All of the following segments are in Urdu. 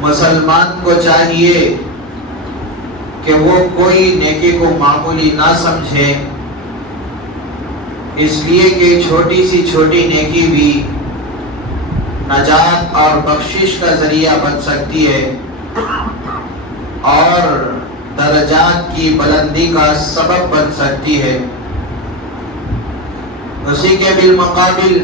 مسلمان کو چاہیے کہ وہ کوئی نیکی کو معمولی نہ سمجھے، اس لیے کہ چھوٹی سی چھوٹی نیکی بھی نجات اور بخشش کا ذریعہ بن سکتی ہے اور درجات کی بلندی کا سبب بن سکتی ہے۔ اسی کے بالمقابل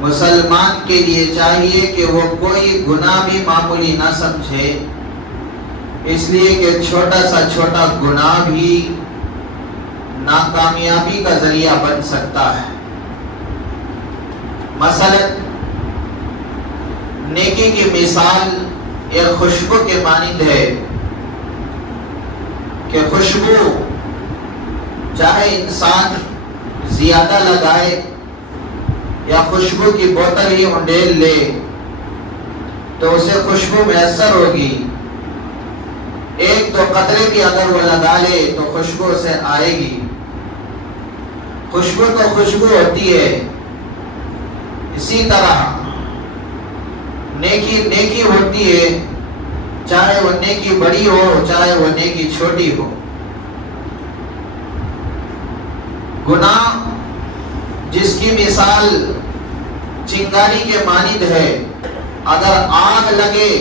مسلمان کے لیے چاہیے کہ وہ کوئی گناہ بھی معمولی نہ سمجھے، اس لیے کہ چھوٹا سا چھوٹا گناہ بھی ناکامیابی کا ذریعہ بن سکتا ہے۔ مثلا نیکی کی مثال ایک خوشبو کے مانند ہے کہ خوشبو چاہے انسان زیادہ لگائے یا خوشبو کی بوتل ہی انڈیل لے تو اسے خوشبو میسر ہوگی، ایک دو قطرے بھی اگر وہ لگا لے تو خوشبو اسے آئے گی۔ خوشبو تو خوشبو ہوتی ہے، اسی طرح نیکی ہوتی ہے، چاہے وہ نیکی بڑی ہو چاہے وہ نیکی چھوٹی ہو۔ گناہ جس کی مثال چنگاری کے مانند ہے، اگر آگ لگے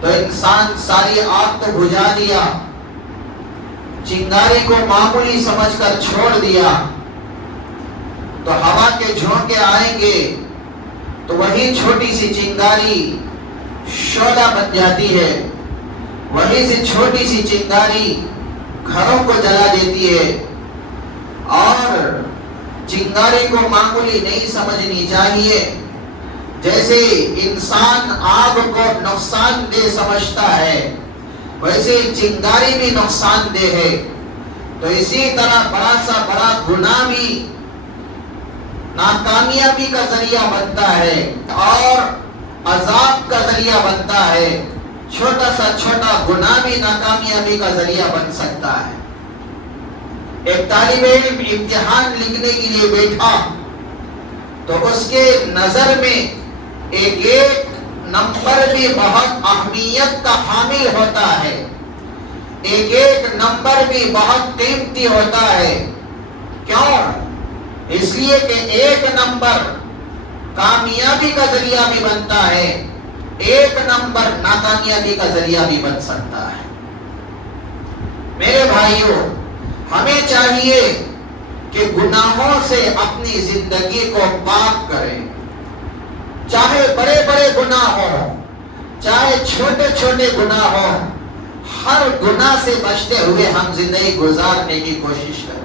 تو انسان ساری آگ تو بجھا دیا، چنگاری کو معمولی سمجھ کر چھوڑ دیا تو ہوا کے جھونکے آئیں گے تو وہی چھوٹی سی چنگاری شعلہ بن جاتی ہے، وہی سے چھوٹی سی چنگاری گھروں کو جلا دیتی ہے۔ اور چنگاری کو معمولی نہیں سمجھنی چاہیے، جیسے انسان آگ کو نقصان دہ سمجھتا ہے ویسے چنگاری بھی نقصان دہ ہے، تو اسی طرح بڑا سا بڑا گناہ بھی ناکامیابی کا ذریعہ بنتا ہے اور عذاب کا ذریعہ بنتا ہے، چھوٹا سا چھوٹا گناہ بھی ناکامیابی کا ذریعہ بن سکتا ہے۔ ایک طالب علم امتحان لکھنے کے لیے بیٹھا تو اس کے نظر میں ایک ایک نمبر بھی بہت اہمیت کا حامل ہوتا ہے، ایک ایک نمبر بھی بہت قیمتی ہوتا ہے۔ کیوں؟ اس لیے کہ ایک نمبر کامیابی کا ذریعہ بھی بنتا ہے، ایک نمبر ناکامیابی کا ذریعہ بھی بن سکتا ہے۔ میرے بھائیوں، ہمیں چاہیے کہ گناہوں سے اپنی زندگی کو پاک کریں، چاہے بڑے بڑے گناہ ہوں چاہے چھوٹے چھوٹے گناہ ہوں، ہر گناہ سے بچتے ہوئے ہم زندگی گزارنے کی کوشش کریں۔